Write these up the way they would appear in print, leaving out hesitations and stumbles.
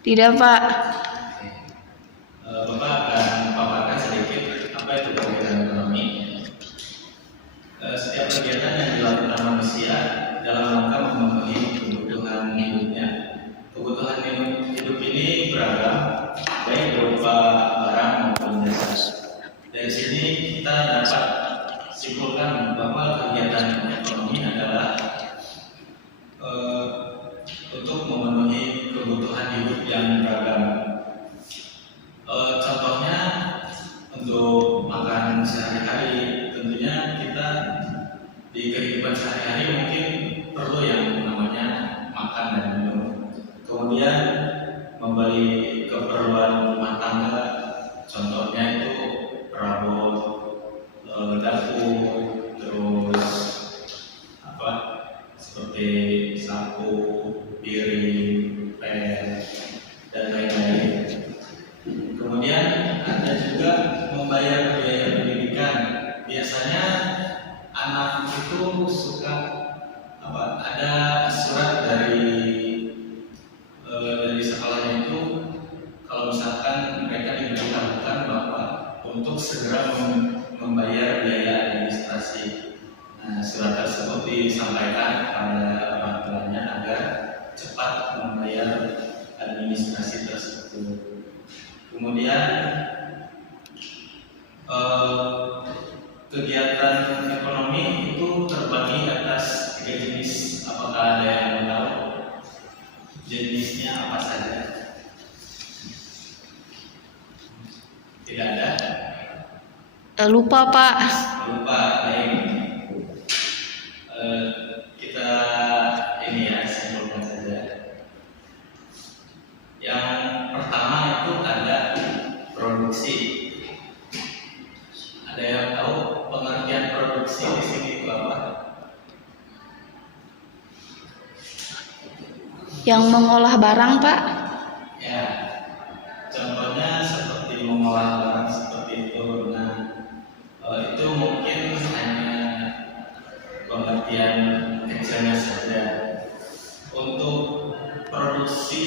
Tidak, Pak. Bapak akan paparkan sedikit apa itu kegiatan ekonomi. Setiap kegiatan yang dilakukan manusia dalam rangka memenuhi kebutuhan hidupnya. Kebutuhan hidup ini beragam, baik berupa barang maupun jasa. Dari sini kita dapat simpulkan bahwa kegiatan ekonomi adalah untuk memenuhi kebutuhan hidup yang beragam. Contohnya untuk makan sehari-hari, tentunya kita di kehidupan sehari-hari mungkin perlu yang namanya makan dan minum. Kemudian membeli keperluan rumah tangga, contohnya itu perabot, dapur, terus seperti sapu, piring, pel, dan lain-lain. Kemudian ada juga membayar biaya pendidikan. Biasanya anak itu suka ada surat dari sekolahnya itu, kalau misalkan mereka diberitahukan bahwa untuk segera membayar biaya administrasi. Nah, surat tersebut disampaikan kepada orang tuanya agar cepat membayar administrasi tersebut. Kemudian kegiatan ekonomi itu terbagi atas 3 jenis. Apakah ada yang tahu jenisnya apa saja? Tidak ada? Lupa, Pak. Lupa, baik. Kita simpulkan saja. Yang pertama itu ada produksi. Ada yang tahu pengertian produksi di sini itu apa? Yang mengolah barang, Pak. Ya, contohnya seperti mengolah barang seperti itu. Nah, itu mungkin hanya pengertian kecilnya saja. Untuk produksi,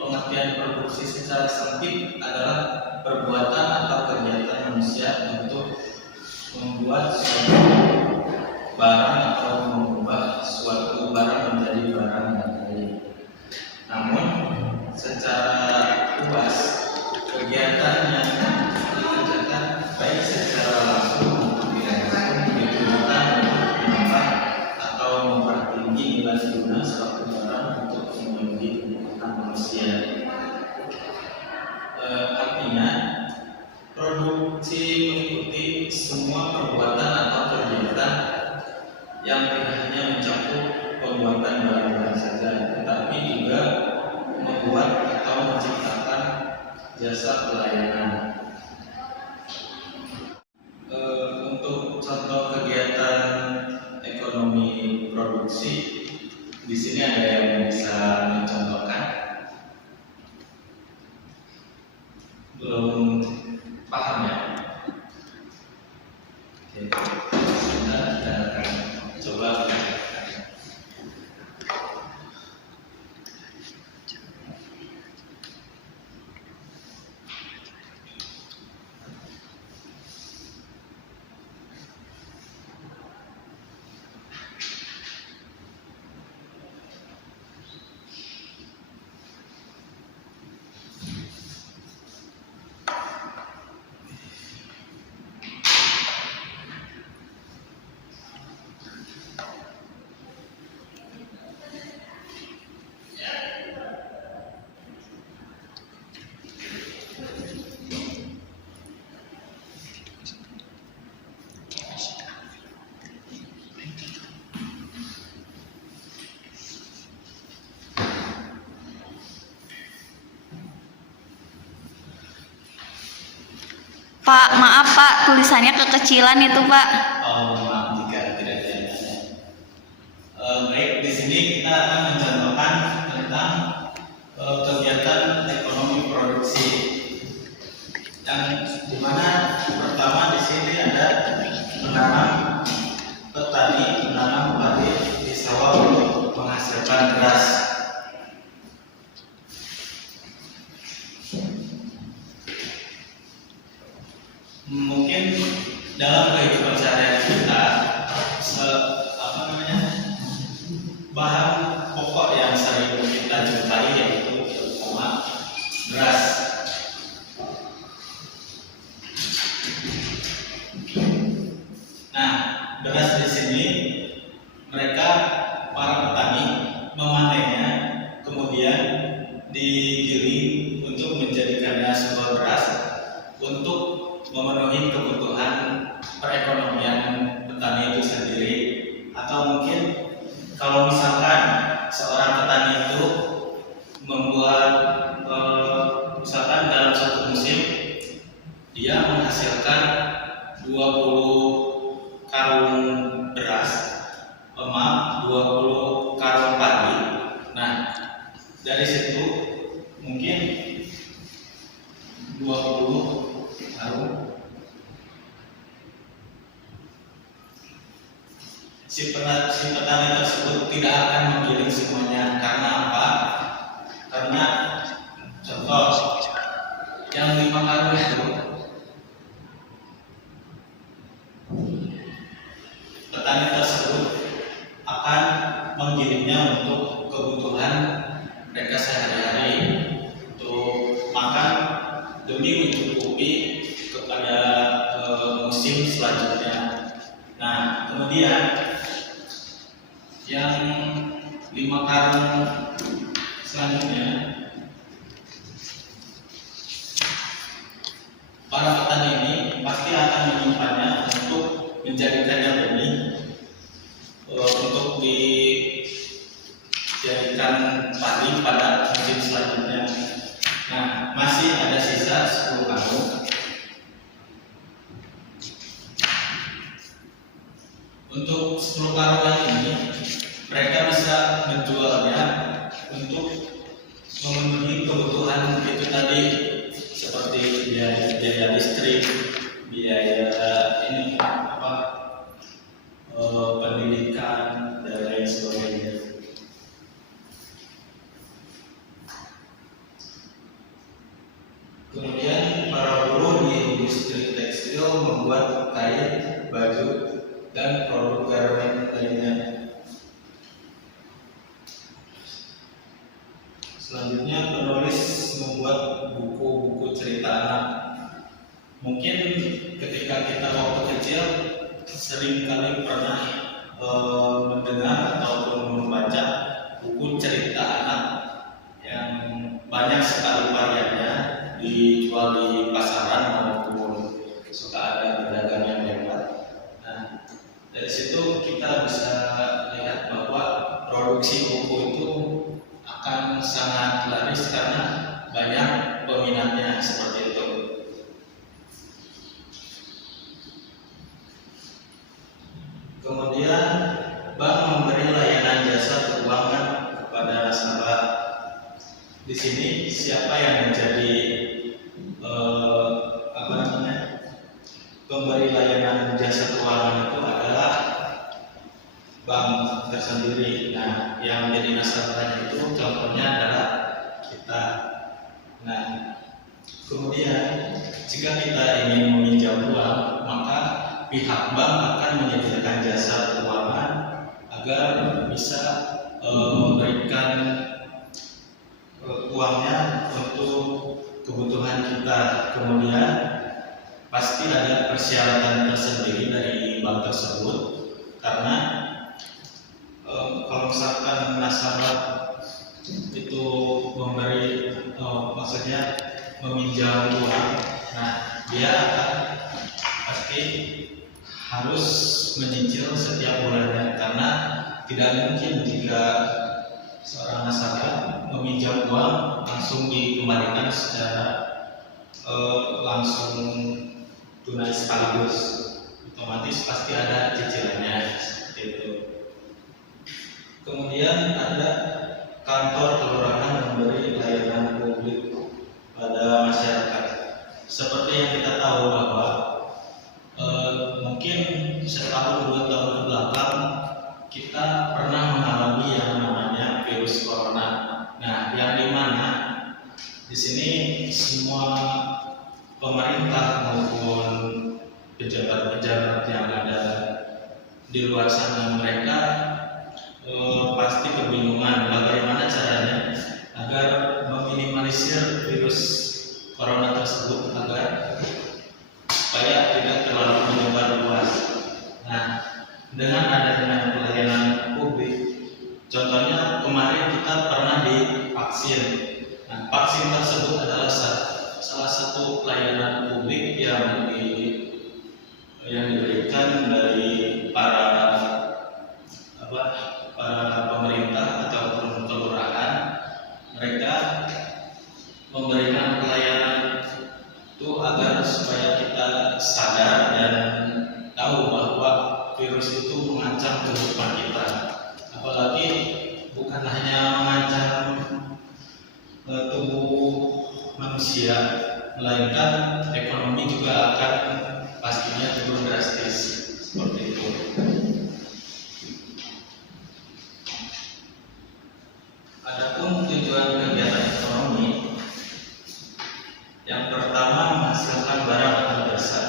pengertian produksi secara sempit adalah perbuatan atau kegiatan manusia untuk membuat suatu barang atau mengubah suatu barang menjadi barang yang lain. Namun secara luas, kegiatan yang dikerjakan baik secara langsung maupun tidak langsung ditujukan untuk menambah atau mempertinggi nilai guna suatu barang untuk memenuhi kebutuhan manusia. Artinya, produksi meliputi semua perbuatan atau kegiatan yang tidak hanya mencakup pembuatan barang-barang saja, tetapi juga membuat atau menciptakan jasa pelayanan. Untuk contoh kegiatan ekonomi produksi, di sini ada yang bisa mencontohkan? Belum paham ya? Oke, kita akan coba. Pak, maaf, Pak. Tulisannya kekecilan itu, Pak. Oh, maaf jika tidak jelas. Baik, di sini kita akan mencontohkan tentang kegiatan ekonomi produksi. Yang dimana pertama di sini ada menanam, petani menanam padi di sawah untuk menghasilkan beras. dalam kehidupan sehari-hari kita, bahan pokok yang sering kita jumpai yaitu terutama beras. Nah, beras di sini mereka para petani memanennya, kemudian digiling untuk menjadikannya sebuah beras untuk memenuhi kebutuhan perekonomian petani itu sendiri. Atau mungkin kalau misalkan seorang petani itu membuat misalkan dalam satu musim dia menghasilkan 20 karung beras, 20 karung padi. Nah, dari situ mungkin 20 karung si petani tersebut tidak akan menggiling semuanya. Karena apa? Karena contoh yang 5 karung itu petani tersebut akan menggilingnya untuk kebutuhan mereka sehari-hari, untuk makan demi mencukupi kepada musim selanjutnya. Nah, kemudian yang 5 karung selanjutnya, para petani ini pasti akan menyimpannya untuk menjadikannya benih untuk dijadikan padi pada musim selanjutnya. Nah, masih ada sisa 10 karung. Untuk 10 karung yang ini mereka bisa menjualnya untuk memenuhi kebutuhan itu tadi, seperti biaya listrik, biaya pendidikan dan lain sebagainya. Kemudian para buruh di industri tekstil membuat kain, baju, dan produk garmen lainnya. Selanjutnya penulis membuat buku-buku cerita anak. Mungkin ketika kita waktu kecil sering kali pernah mendengar ataupun membaca buku cerita anak yang banyak sekali variannya, dijual di pasaran maupun suka ada pedagang yang lewat. Nah, dari situ kita bisa lihat bahwa produksi buku itu akan sangat laris karena banyak peminatnya seperti itu. Kemudian bank memberi layanan jasa keuangan kepada nasabah. Di sini siapa yang menjadi pemberi layanan jasa keuangan itu adalah bank tersendiri. Nah, yang menjadi nasabahnya itu contohnya adalah kita. Nah, kemudian jika kita ingin meminjam uang, maka pihak bank akan menyediakan jasa keuangan agar bisa memberikan uangnya untuk kebutuhan kita. Kemudian pasti ada persyaratan tersendiri dari bank tersebut, karena kalau misalkan nasabah itu memberi maksudnya meminjam uang, nah dia akan pasti harus menyicil setiap bulannya, karena tidak mungkin jika seorang nasabah meminjam uang langsung dikembalikan secara langsung tunai sekaligus. Otomatis pasti ada cicilannya seperti itu. Kemudian ada kantor kelurahan memberi layanan publik pada masyarakat. Seperti yang kita tahu bahwa mungkin setahun 2 tahun ke belakang kita pernah mengalami yang namanya virus corona. Nah, yang dimana di sini semua pemerintah maupun pejabat-pejabat yang ada di luar sana, mereka pasti kebingungan bagaimana caranya agar meminimalisir virus corona tersebut agar supaya tidak terlalu menyebar luas. Nah, dengan adanya pelayanan publik, contohnya kemarin kita pernah divaksin. Nah, vaksin tersebut adalah salah satu pelayanan publik yang diberikan dari para pemerintah ataupun kelurahan. Mereka memberikan pelayanan itu agar supaya kita sadar dan tahu bahwa virus itu mengancam kehidupan kita. Apalagi bukan hanya mengancam tubuh manusia, melainkan ekonomi juga akan pastinya turun drastis seperti itu. Adapun tujuan kegiatan ekonomi, yang pertama menghasilkan barang atau jasa.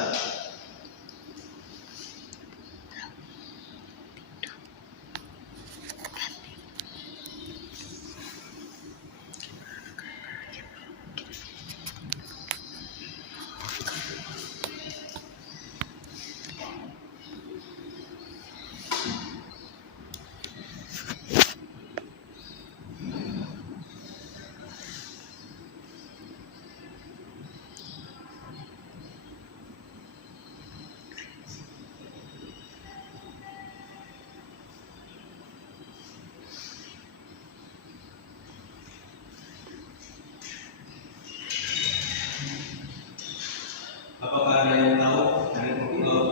Apakah ada yang tahu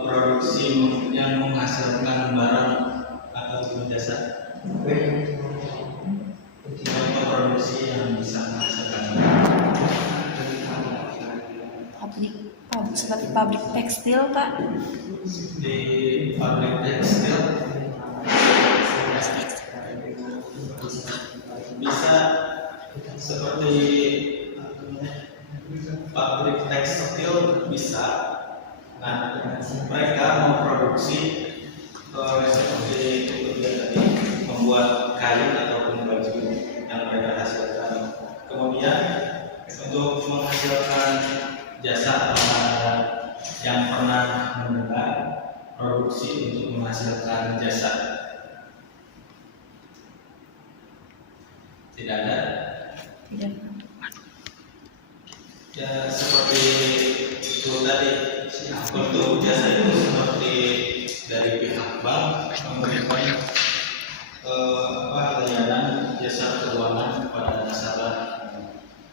produksi yang menghasilkan barang atau jasa? Contoh produksi yang bisa menghasilkan barang. Seperti pabrik tekstil, Pak. Di pabrik tekstil bisa seperti pabrik tekstil bisa. Nah, mereka memproduksi seperti itu tadi, membuat kain ataupun baju yang mereka hasilkan. Kemudian untuk menghasilkan jasa, yang pernah mendengar produksi untuk menghasilkan jasa? Tidak ada. Tidak. Ya, seperti itu tadi, untuk jasa itu seperti dari pihak bank memberikan layanan jasa keuangan kepada nasabah.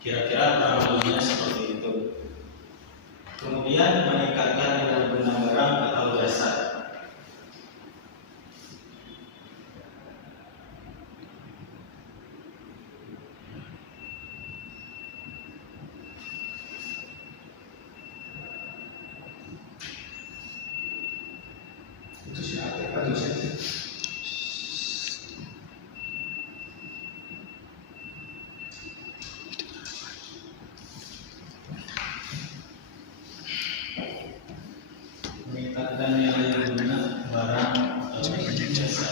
Kira-kira kurang lebihnya seperti itu. Kemudian meningkatkan nilai guna barang atau jasa. Itu siapa? Meningkatkan nilai guna barang atau jasa.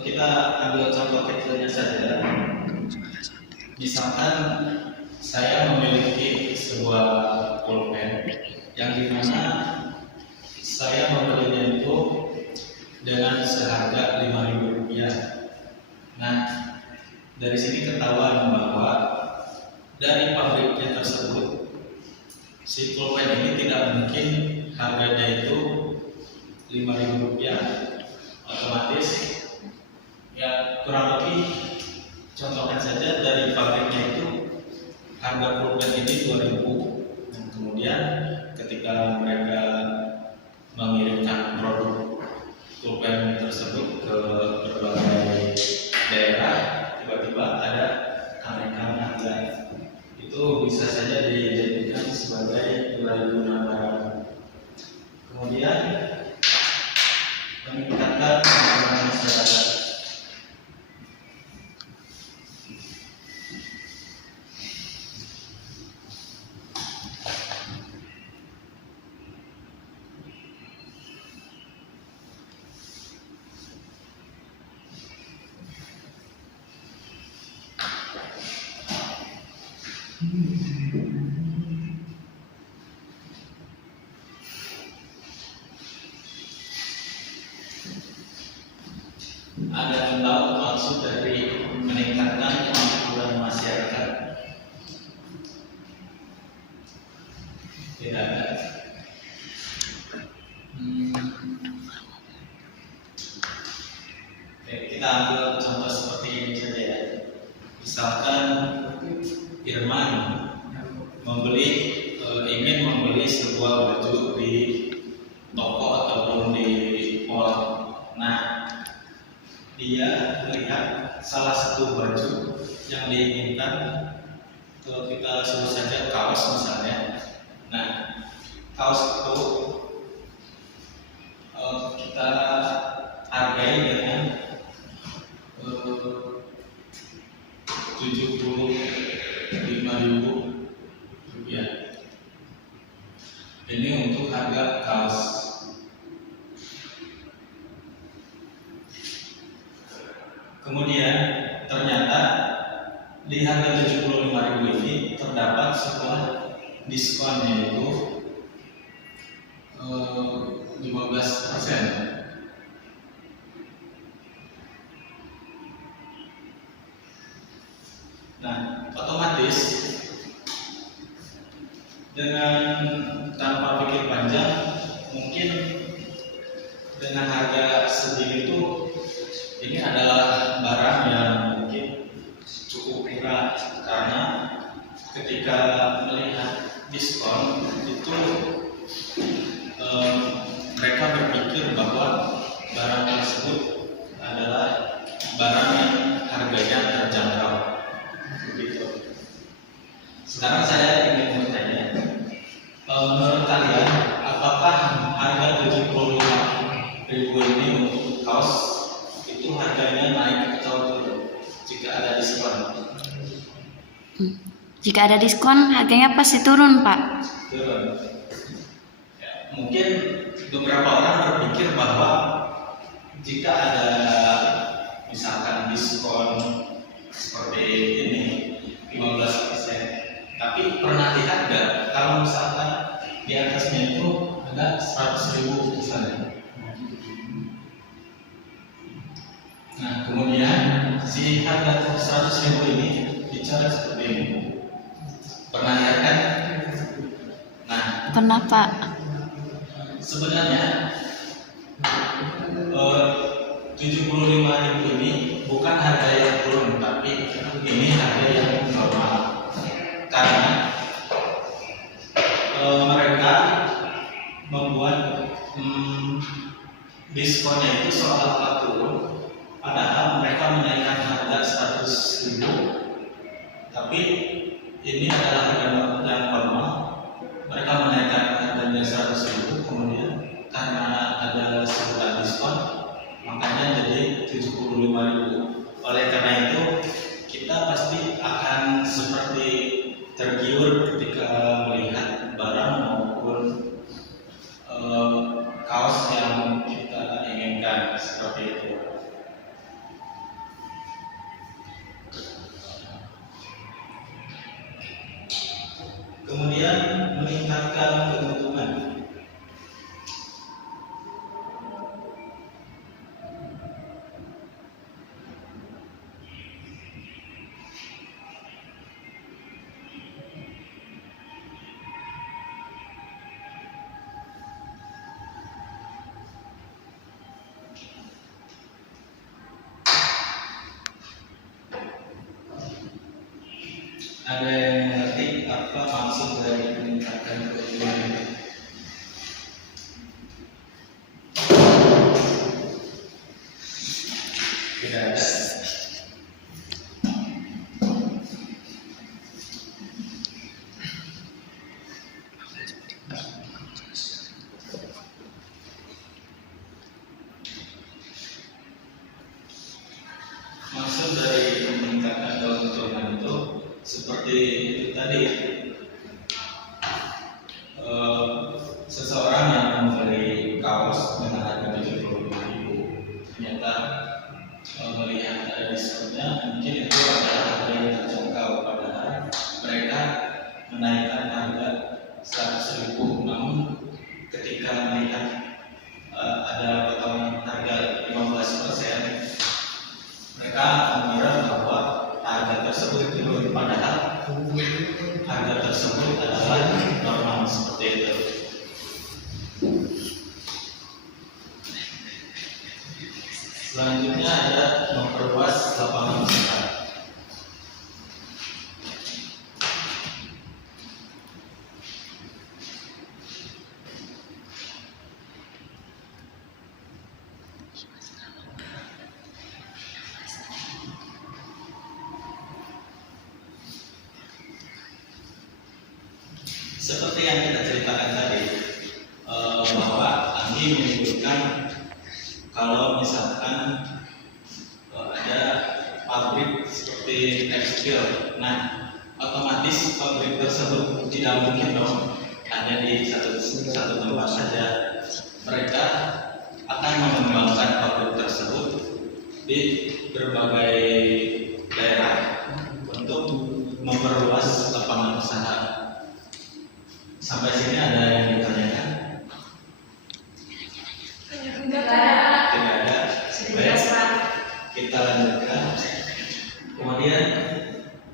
Kita ambil contoh kecilnya saja. Misalkan saya memiliki sebuah pulpen yang dimana saya membelinya itu dengan seharga Rp5.000. Nah, dari sini ketahuan bahwa dari pabriknya tersebut si pulpen ini tidak mungkin harganya itu Rp5.000. Otomatis ya kurang lebih contohkan saja dari pabriknya itu harga pulpen ini 2.000. Dan kemudian ketika mereka mengirimkan produk pulpen tersebut ke berbagai daerah, tiba-tiba ada kenaikan harga. Itu bisa saja dijadikan sebagai nilai guna barang. Kemudian meningkatkan pengamanan masyarakat. ada yang tahu maksud dari meningkatkan kemakmuran masyarakat? Tidak ada. Oke, kita ambil contoh seperti ini saja ya. Misalkan Irman ingin membeli sebuah baju di toko ataupun di mall. Nah, dia melihat salah satu baju yang diinginkan, kalau kita sebut saja kaos misalnya. Nah, kaos itu kita hargai dengan 75.000 rupiah. Ini untuk harga kaos. Kemudian ternyata di harga 75.000 ini terdapat sebuah diskon, yaitu 15%. Nah, otomatis dengan tanpa pikir panjang, mungkin dengan harga segini itu ini adalah barang yang mungkin cukup murah, karena ketika melihat diskon itu mereka berpikir bahwa barang tersebut adalah barang yang harganya terjangkau. Begitu. Sekarang saya ingin bertanya, menurut kalian apakah harga 75.000 ini untuk kaos itu harganya naik atau turun jika ada diskon? Jika ada diskon, harganya pasti turun, Pak. Turun. Ya, mungkin beberapa orang berpikir bahwa jika ada misalkan diskon seperti ini 15%, tapi pernah lihat nggak kalau misalkan di atasnya itu ada 100.000 misalnya? Nah, kemudian si harga 100.000 ini bicara seperti ini. Pernah lihat kan? Nah, Pernah, Pak. sebenarnya 75.000 ini bukan harga yang turun, tapi ini harga yang normal. Karena mereka membuat diskonnya itu seolah-olah turun, padahal mereka menaikkan harga 100.000, tapi ini adalah harga yang normal. Mereka menaikkan harganya 100.000, kemudian karena ada sebuah diskon, makanya jadi 75.000. Oleh karena itu, kita pasti akan seperti tergiur ketika melihat barang maupun kaos yang kita inginkan, seperti itu. Kemudian meningkatkan keuntungan. Ada yang mengerti apa maksud dari meningkatkan keuntungan? Tidak ada. Maksud dari meningkatkan keuntungan itu seperti itu tadi, Selanjutnya ada memperluas lapangan usaha. Seperti yang kita ceritakan tadi, bahwa Anggi menyebutkan kalau misalkan ada pabrik seperti tekstil, nah otomatis pabrik tersebut tidak mungkin dong hanya di satu tempat saja. Mereka akan mengembangkan pabrik tersebut di berbagai daerah untuk memperluas lapangan usaha. Sampai sini ada yang ditanyakan? Tidak ada. Baik, kita lanjutkan. Kemudian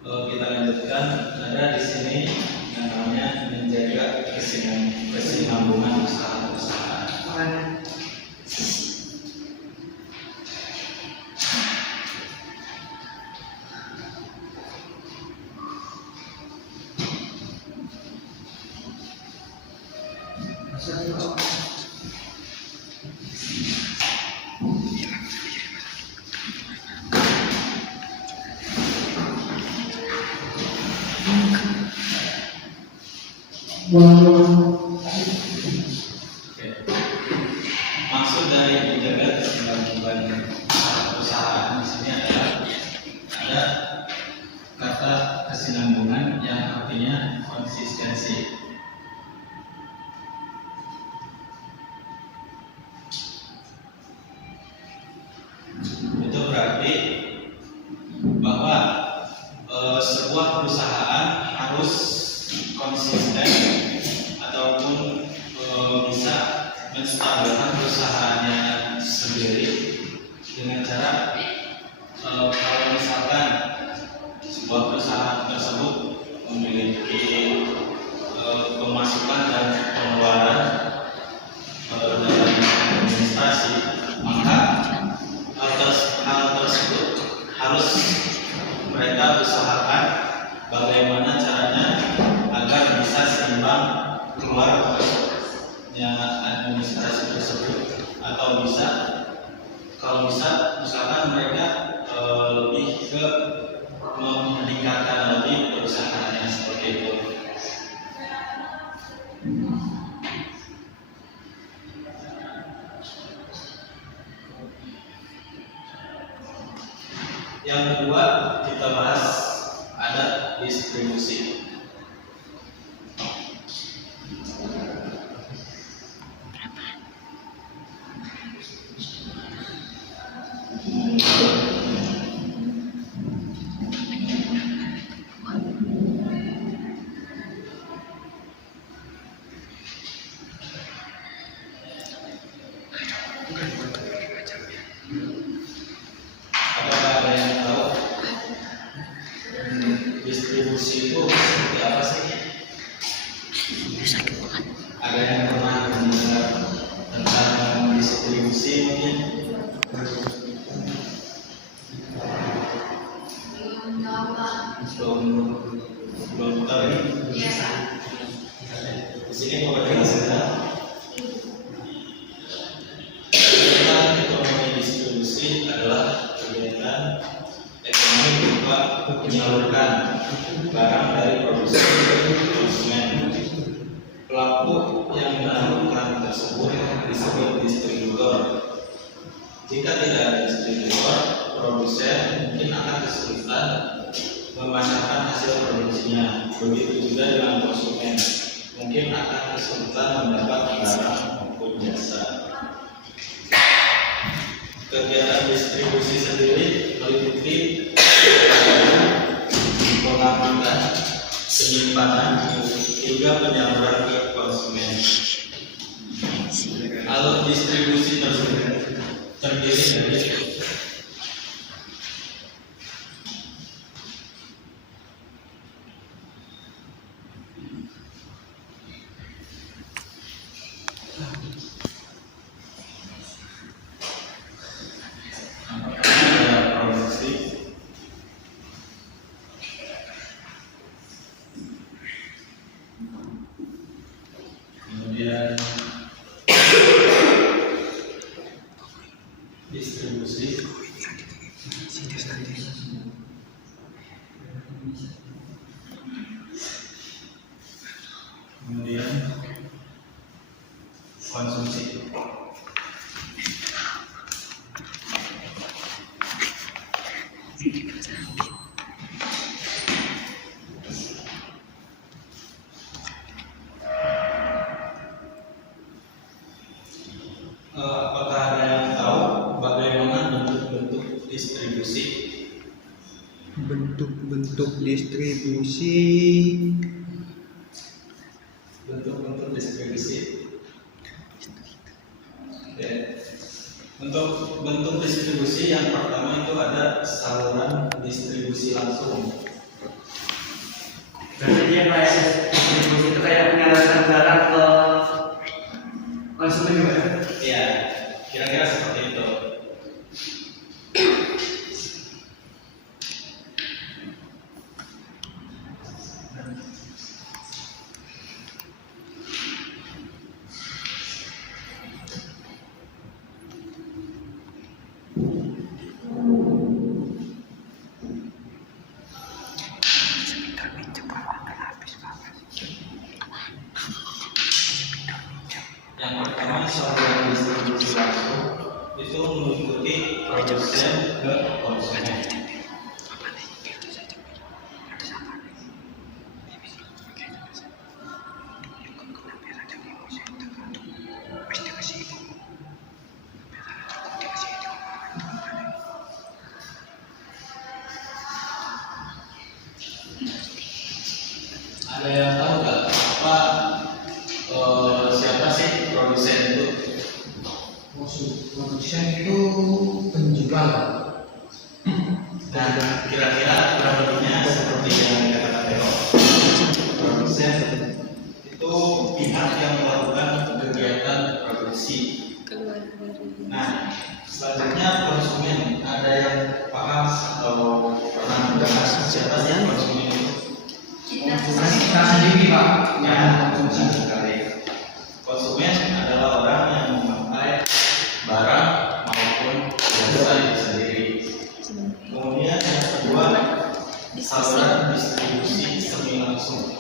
kita lanjutkan, ada di sini yang namanya menjaga kesinambungan usaha-usaha. Maksud dari menjaga kesinambungan usaha di sini adalah ada kata kesinambungan yang artinya konsistensi. Itu berarti bahwa sebuah perusahaan harus konsisten ataupun bisa menstabilkan perusahaannya sendiri dengan cara kalau misalkan sebuah perusahaan tersebut memiliki pemasukan dan pengeluaran dalam administrasi, maka hal tersebut harus mereka usahakan bagaimana caranya agar bisa seimbang keluar administrasi tersebut, atau bisa kalau bisa misalkan mereka lebih ke meningkatkan lebih perusahaannya seperti itu. Yang kedua kita bahas ada distribusi. Apakah ada yang tahu distribusi itu seperti apa sih? Ada yang pernah mendengar tentang distribusi mungkin? Belum tahu ya? Di sini mau jelaskan. Kegiatan ekonomi distribusi adalah kegiatan ekonomi berupa menyalurkan barang dari produsen ke konsumen. Pelaku yang menyalurkan tersebut disebut distributor. Jika tidak ada distributor, produsen mungkin akan kesulitan memasarkan hasil produksinya. Begitu juga dengan konsumen, mungkin akan kesulitan mendapat barang maupun jasa. Kegiatan distribusi sendiri meliputi pengangkutan, penyimpanan, hingga penyaluran ke konsumen. Alur distribusi tersebut terdiri dari kemudian distribusi, kemudian konsumsi. Apakah ada yang tahu bagaimana bentuk-bentuk distribusi? Bentuk-bentuk distribusi. Bentuk-bentuk distribusi. Oke. Untuk bentuk distribusi yang pertama itu ada saluran distribusi langsung. Berarti dia kayak distribusi itu kayak menyalurkan barang ke konsumen juga. Ya, kira-kira seperti itu. Yang pertama saluran distribusi langsung itu mengikuti produsen ke konsumen. Ada yang tahu nggak apa siapa sih produsen itu? Produsen itu penjual. Dan kira-kira kurang lebihnya seperti yang dikatakan Tero. Produsen itu pihak yang melakukan kegiatan produksi. Nah, selanjutnya konsumen. Ada yang paham atau pernah mendengar siapa sih konsumen itu? Konsumen kita sendiri, Pak. Ya, konsumen sekali. Konsumen adalah orang yang memakai barang maupun jasa itu sendiri. Kemudian yang kedua, saluran distribusi semi langsung.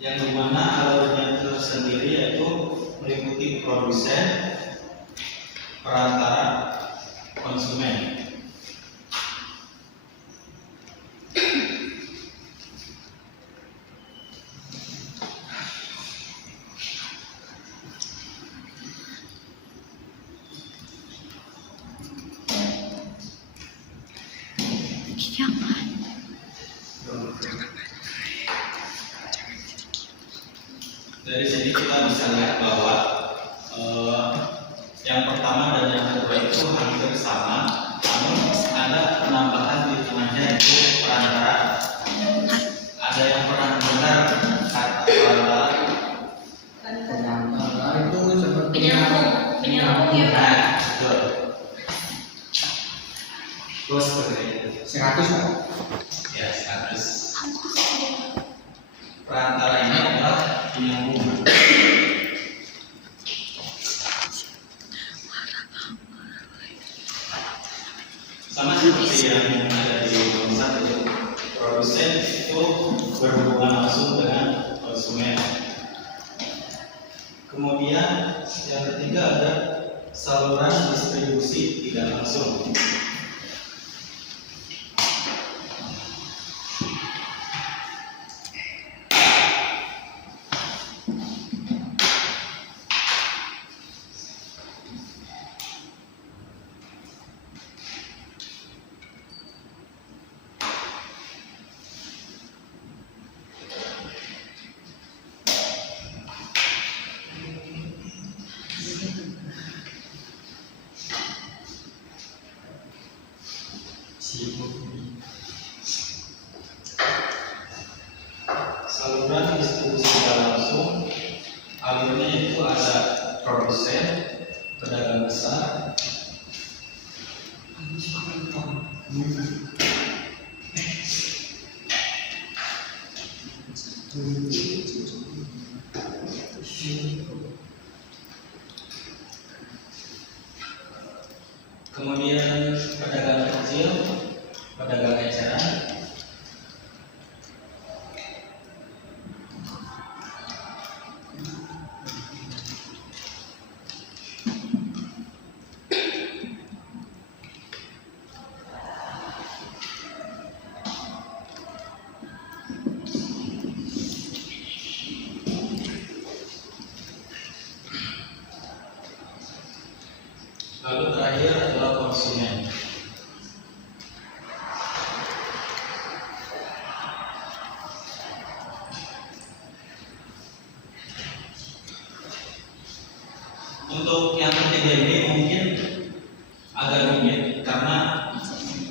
Yang dimana alurnya tersendiri yaitu meliputi produsen, perantara, konsumen. Jangan. Dari sini kita bisa lihat bahwa yang pertama dan yang kedua itu hampir sama, namun ada penambahan di tengahnya itu perantara. Ada yang pernah mendengar kata perantara? Perantara itu seperti Penyambung ya. Nah, betul. Terus seperti itu. 100, Pak. Ya, 100. Perantara ini adalah penyambung. Sama seperti yang ada di konsep itu, produsen itu berhubungan langsung dengan konsumen. Kemudian yang ketiga ada saluran distribusi tidak langsung. Saluran distribusi secara langsung, alurnya itu ada produsen, pedagang besar, kemudian pedagang kecil, pedagang eceran, lalu terakhir adalah konsumen. Untuk yang ketiga ini mungkin agak rumit karena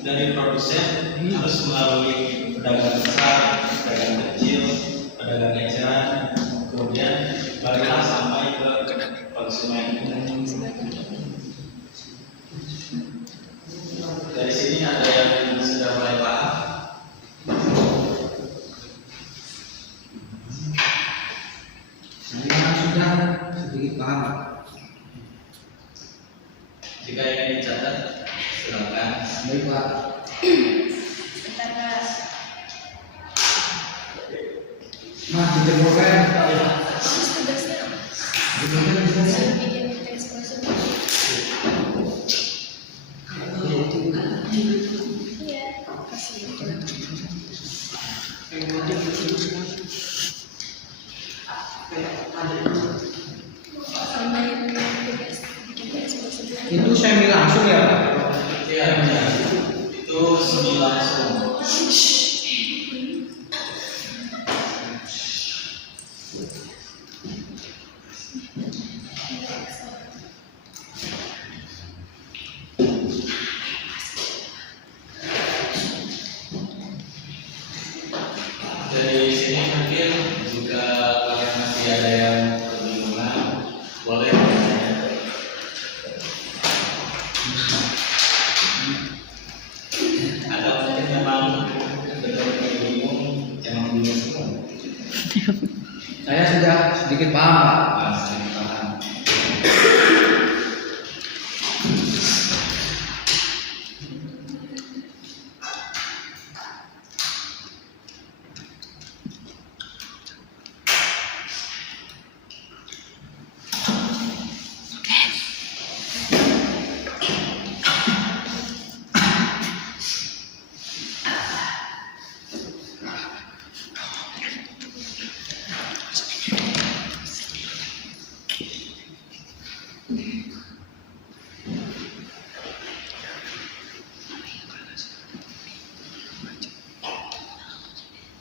dari produsen harus melalui pedagang besar, pedagang kecil, pedagang eceran, kemudian barulah sampai ke konsumen. Dari sini ada yang sudah mulai paham? Saya sudah sedikit paham. Jika ingin dicatat, silakan. Baik Pak. Mas dijemurkan. Itu semi langsung ya Pak? Iya, itu semi langsung. Dari sini mungkin jika kalian masih ada yang kebingungan, boleh bertanya. Atau mungkin memang betul-betul bingung, jangan bingung semua. Saya sudah sedikit paham Pak. Pasti paham.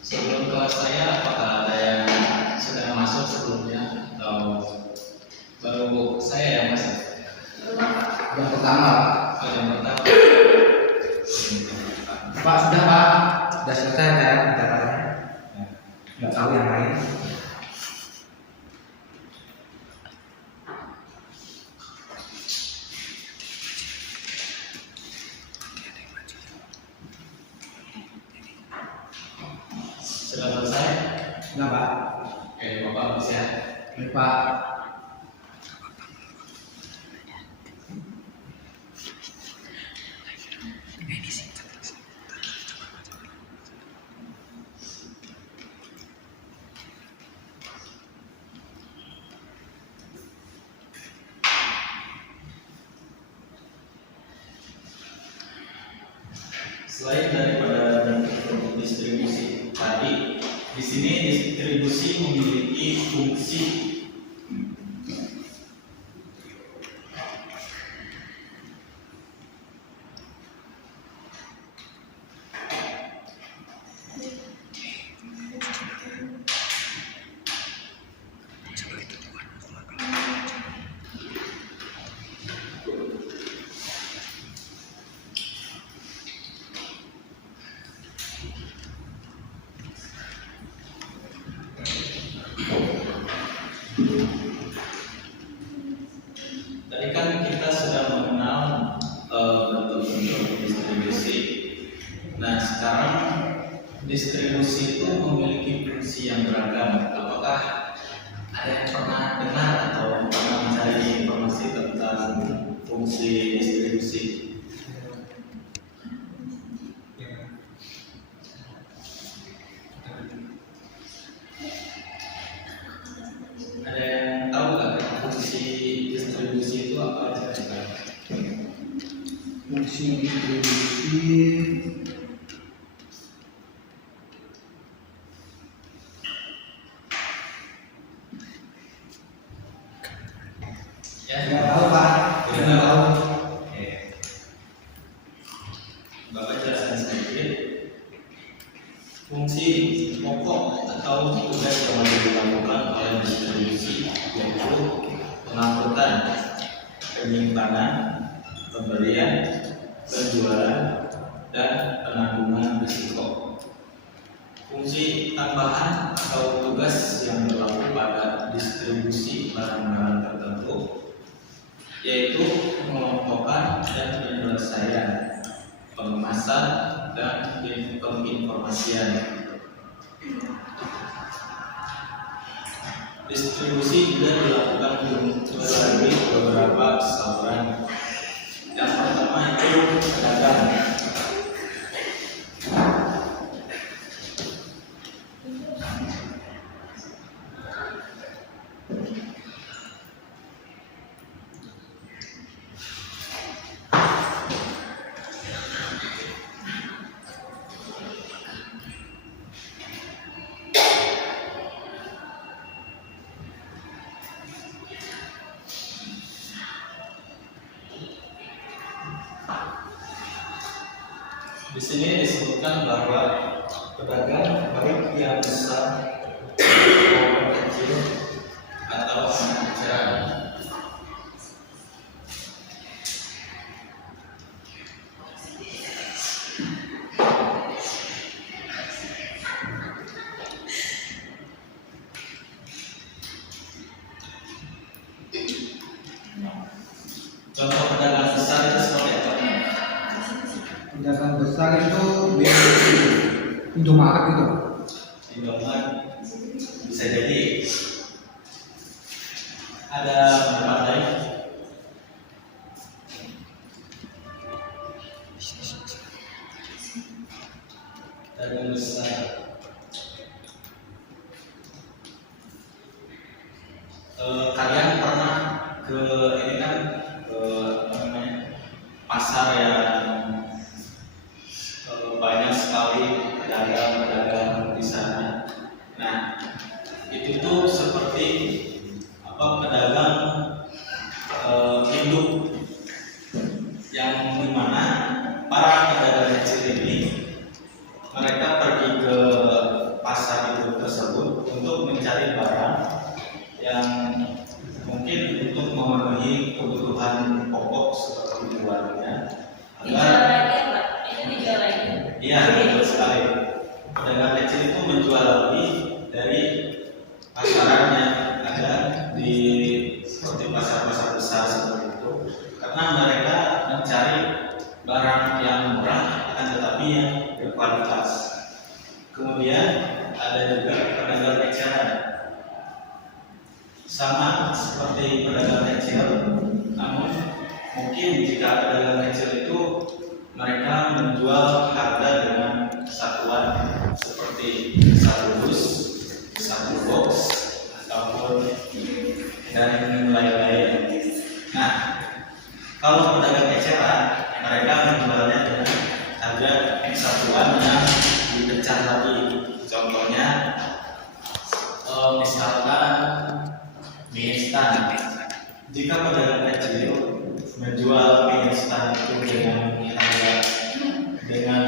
Sebelum kelas saya, apakah ada yang sudah masuk sebelumnya atau baru saya yang masuk? Yang pertama Oh, yang pertama. Pak sudah Pak. Sudah selesai saya pendapatnya. Nggak tahu yang lain. Sudah selesai? Sudah Pak. Oke, Bapak bisa. Baik Pak. Selain daripada bentuk distribusi tadi, di sini distribusi memiliki fungsi. Nah, sekarang distribusi itu memiliki fungsi yang beragam. Apakah ada yang pernah dengar atau pernah mencari informasi tentang fungsi distribusi? Ada yang tahu nggak fungsi distribusi itu apa aja? Fungsi distribusi Ya, nggak tahu Pak, tidak nggak tahu. Oke. Bapak jelaskan sedikit. Fungsi pokok atau tugas yang harus dilakukan oleh distribusi yaitu pengangkutan, penyimpanan, pembelian, penjualan, dan penanggulangan risiko. Fungsi tambahan atau tugas yang berlaku pada distribusi barang-barang tertentu yaitu mengelompokkan dan penyelesaian, pengemasan, dan penginformasian. Distribusi juga dilakukan melalui beberapa saluran. Yang pertama itu pedagang. Di sini disebutkan bahwa pedagang baik yang besar maupun kecil atau anak eceran contoh pedagang besar itu seperti apa? Pedagang besar itu di Indomaret gitu. Indomaret bisa jadi. Ada pendapat lain? Pedagang besar. Kalian pernah ke ini kan ke apa namanya pasar yang banyak sekali pedagang-pedagang di sana. Nah, itu tuh seperti apa pedagang induk yang dimana para pedagang kecil ini mereka pergi ke pasar itu tersebut untuk mencari barang yang mungkin untuk memenuhi kebutuhan pokok seperti keluarga agar iya betul sekali pedagang kecil itu menjual lebih dari pasaran yang ada di seperti pasar-pasar besar seperti itu karena mereka mencari barang yang murah akan tetapi yang berkualitas. Kemudian ada juga pedagang eceran sama seperti pedagang kecil, namun mungkin jika pedagang kecil itu mereka menjual harga dengan satuan seperti satu dus, satu box, ataupun dan lain-lain. Nah, kalau pedagang eceran mereka menjualnya dengan harga satuan yang dipecah lagi. Contohnya, misalkan mie instan. Jika pedagang kecil menjual mie instan itu dengan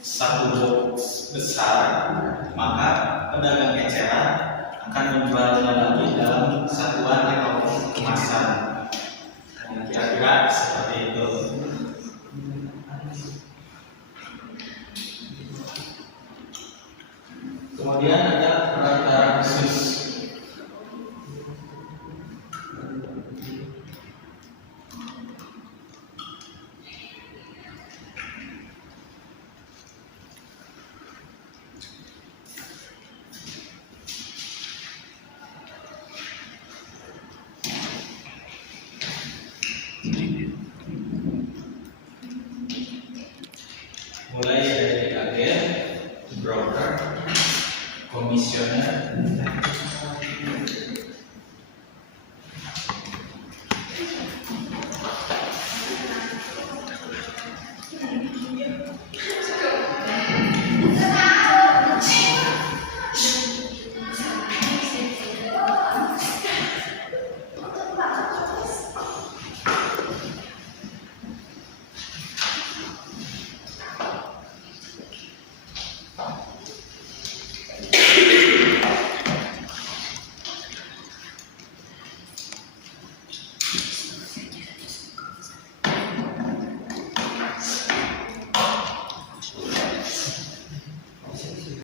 satu box besar, maka pedagang eceran akan menjualnya lagi dalam satuan atau kemasan. Kira-kira seperti itu. Kemudian ada perantara khusus. komisioner